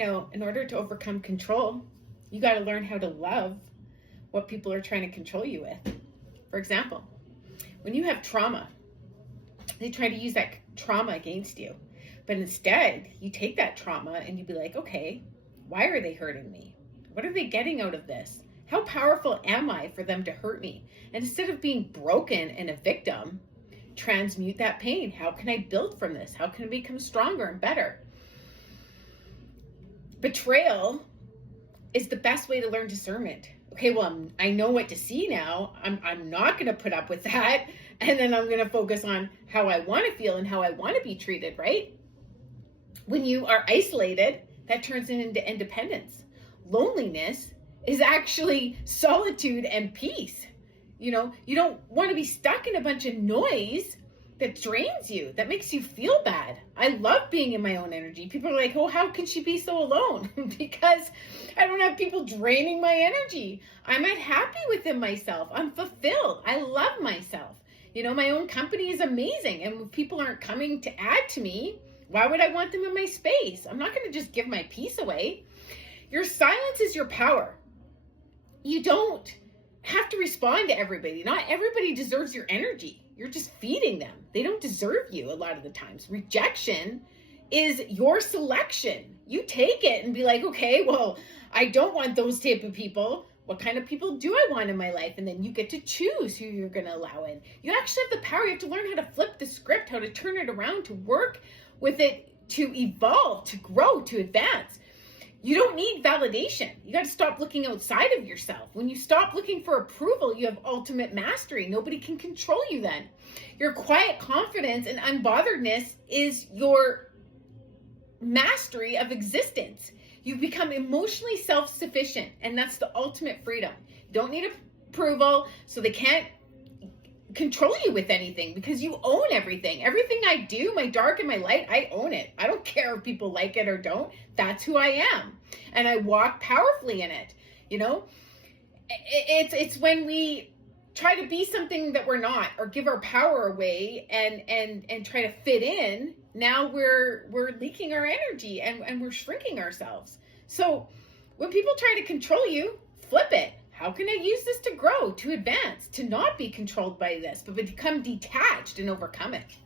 in order to overcome control, you got to learn how to love what people are trying to control you with. For example, when you have trauma, they try to use that trauma against you. But instead, you take that trauma and you be like, okay, why are they hurting me? What are they getting out of this? How powerful am I for them to hurt me? And instead of being broken and a victim, transmute that pain. How can I build from this? How can I become stronger and better? Betrayal is the best way to learn discernment. Okay, well, I know what to see now. I'm not going to put up with that. And then I'm going to focus on how I want to feel and how I want to be treated, right? When you are isolated, that turns into independence. Loneliness is actually solitude and peace. You don't want to be stuck in a bunch of noise that drains you, that makes you feel bad. I love being in my own energy. People are like, oh, how can she be so alone? Because I don't have people draining my energy. I'm happy within myself. I'm fulfilled. I love myself. My own company is amazing. And when people aren't coming to add to me, why would I want them in my space? I'm not going to just give my peace away. Your silence is your power. You don't have to respond to everybody. Not everybody deserves your energy. You're just feeding them. They don't deserve you a lot of the times. Rejection is your selection. You take it and be like, okay, well, I don't want those type of people. What kind of people do I want in my life? And then you get to choose who you're going to allow in. You actually have the power. You have to learn how to flip the script, how to turn it around, to work with it, to evolve, to grow, to advance. You don't need validation. You got to stop looking outside of yourself. When you stop looking for approval, you have ultimate mastery. Nobody can control you then. Your quiet confidence and unbotheredness is your mastery of existence. You become emotionally self-sufficient, and that's the ultimate freedom. You don't need approval, so they can't control you with anything because you own everything. Everything I do, my dark and my light, I own it. I don't care if people like it or don't. That's who I am. And I walk powerfully in it. It's when we try to be something that we're not, or give our power away and try to fit in. Now we're leaking our energy and we're shrinking ourselves. So when people try to control you, flip it. How can I use this to grow, to advance, to not be controlled by this, but become detached and overcome it?